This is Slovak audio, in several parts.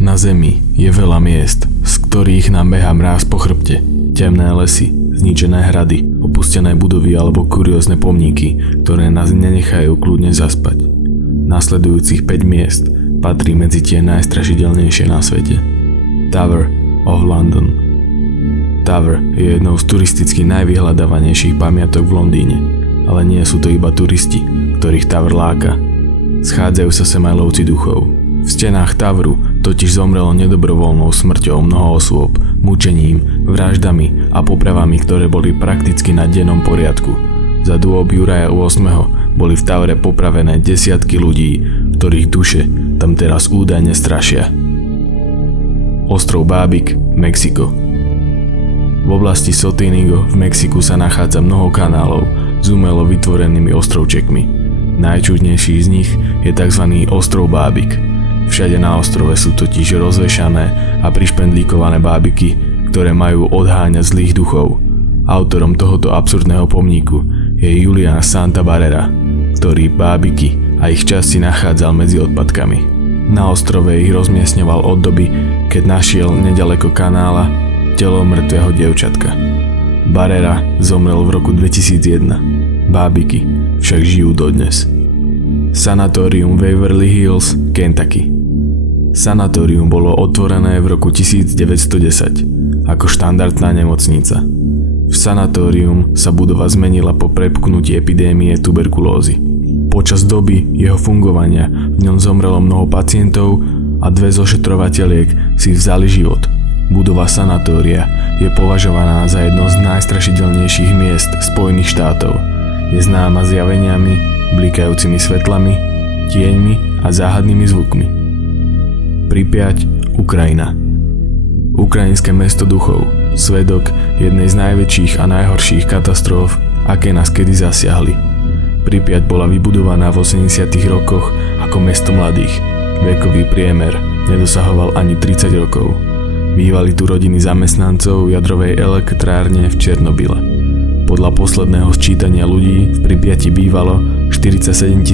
Na zemi je veľa miest, z ktorých nám behá mráz po chrbte. Temné lesy, zničené hrady, opustené budovy alebo kuriózne pomníky, ktoré nás nenechajú kľudne zaspať. Nasledujúcich 5 miest patrí medzi tie najstrašidelnejšie na svete. Tower of London. Tower je jednou z turisticky najvyhľadávanejších pamiatok v Londýne, ale nie sú to iba turisti, ktorých Tower láka. Schádzajú sa sem aj lovci duchov. V stenách Toweru totiž zomrelo nedobrovoľnou smrťou mnoho osôb, mučením, vraždami a popravami, ktoré boli prakticky na dennom poriadku. Za dôb Juraja 8. boli v Towere popravené desiatky ľudí, ktorých duše tam teraz údajne strašia. Ostrov Bábik, Mexiko. V oblasti Sotínigo v Mexiku sa nachádza mnoho kanálov s umelo vytvorenými ostrovčekmi. Najčudnejší z nich je tzv. Ostrov Bábik. Všade na ostrove sú totiž rozvešané a prišpendlíkované bábiky, ktoré majú odháňať zlých duchov. Autorom tohoto absurdného pomníku je Julian Santa Barrera, ktorý bábiky a ich časti nachádzal medzi odpadkami. Na ostrove ich rozmiestňoval od doby, keď našiel nedaleko kanála telo mŕtvého dievčatka. Barrera zomrel v roku 2001. Bábiky však žijú dodnes. Sanatórium Waverly Hills, Kentucky. Sanatórium bolo otvorené v roku 1910 ako štandardná nemocnica. V sanatórium sa budova zmenila po prepuknutí epidémie tuberkulózy. Počas doby jeho fungovania v ňom zomrelo mnoho pacientov a 2 zošetrovateľiek si vzali život. Budova sanatória je považovaná za jedno z najstrašidelnejších miest Spojených štátov. Je známa zjaveniami, blikajúcimi svetlami, tieňmi a záhadnými zvukmi. Pripjať, Ukrajina. Ukrajinské mesto duchov, svedok jednej z najväčších a najhorších katastrof, aké nás kedy zasiahli. Pripjať bola vybudovaná v 80. rokoch ako mesto mladých. Vekový priemer nedosahoval ani 30 rokov. Bývali tu rodiny zamestnancov jadrovej elektrárne v Černobyle. Podľa posledného sčítania ľudí v Pripjati bývalo 47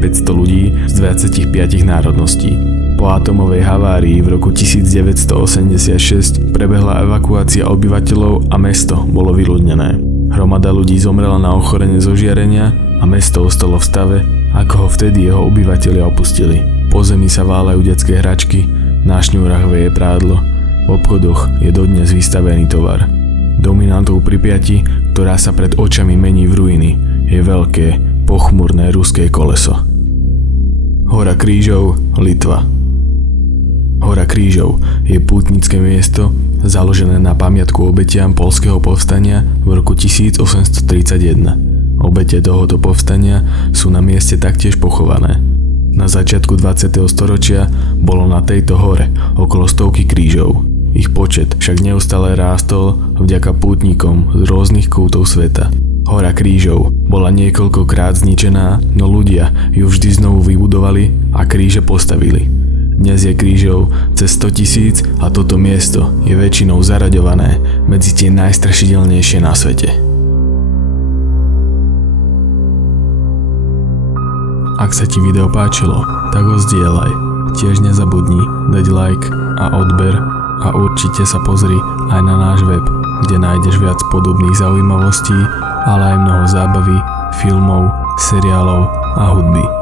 500 ľudí z 25 národností. Po atomovej havárii v roku 1986 prebehla evakuácia obyvateľov a mesto bolo vyľudnené. Hromada ľudí zomrela na ochorenie zo žiarenia a mesto ostalo v stave, ako ho vtedy jeho obyvatelia opustili. Po zemi sa váľajú detské hračky, na šňúrach veje prádlo, v obchodoch je dodnes vystavený tovar. Dominantou Pripjati, ktorá sa pred očami mení v ruiny, je veľké, pochmurné ruské koleso. Hora krížov, Litva. Hora krížov je pútnické miesto založené na pamiatku obetiam poľského povstania v roku 1831. Obete tohoto povstania sú na mieste taktiež pochované. Na začiatku 20. storočia bolo na tejto hore okolo 100 krížov. Ich počet však neustále rástol vďaka pútnikom z rôznych kútov sveta. Hora krížov bola niekoľkokrát zničená, no ľudia ju vždy znovu vybudovali a kríže postavili. Dnes je krížov cez 100 000 a toto miesto je väčšinou zaraďované medzi tie najstrašidelnejšie na svete. Ak sa ti video páčilo, tak ho zdieľaj. Tiež nezabudni dať like a odber a určite sa pozri aj na náš web, kde nájdeš viac podobných zaujímavostí, ale aj mnoho zábavy, filmov, seriálov a hudby.